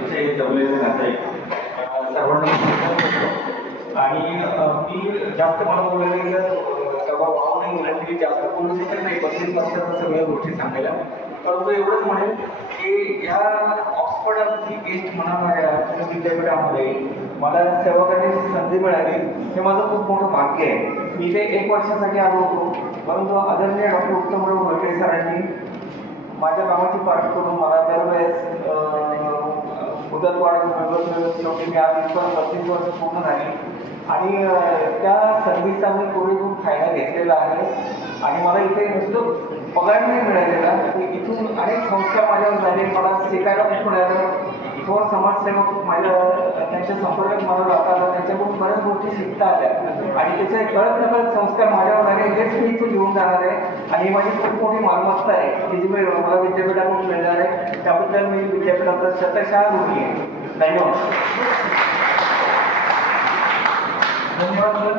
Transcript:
आमचे जमलेले नाते सर्वांना आणि मी जास्त मला बोलायला गेलं तेव्हा वाव नाही गेला की जास्त बोलू शकत नाही 32 वर्षाचा सगळ्या गोष्टी सांगायला. परंतु एवढंच म्हणेल की ह्या ऑक्सफर्डची गेस्ट म्हणणाऱ्या विद्यापीठामध्ये मला सेवा करण्याची संधी मिळाली हे माझं खूप मोठं भाग्य आहे. मी ते 1 वर्षासाठी आलो होतो, परंतु आदरणीय डॉक्टर उत्तमराव भोईटे सरांनी माझ्या कामाची पाठ करून मला दरवेळेस मुदतवाढ शेवटी मी आज 35 वर्ष पूर्ण झाली आणि त्या संधीचा मी पुरेपूर फायदा घेतलेला आहे. आणि मला इथे नुसतं पगार नाही मिळालेला, की इथून अनेक संस्कार माझ्यावर झाले, मला शिकायला खूप मिळालं. थोर समाजसेवक माझ्या त्यांच्या संपर्कात मला जाता आला, त्यांच्याकडून बऱ्याच गोष्टी शिकता आल्या आणि त्याचे कळत नकळत संस्कार माझ्यावर आले. हेच मी इथून घेऊन जाणार आहे आणि माझी खूप मोठी मालमत्ता आहे की जी मला विद्यापीठाकडून मिळणार आहे. त्याबद्दल मी विद्यापीठाचा शतशः ऋणी आहे. धन्यवाद. धन्यवाद सर.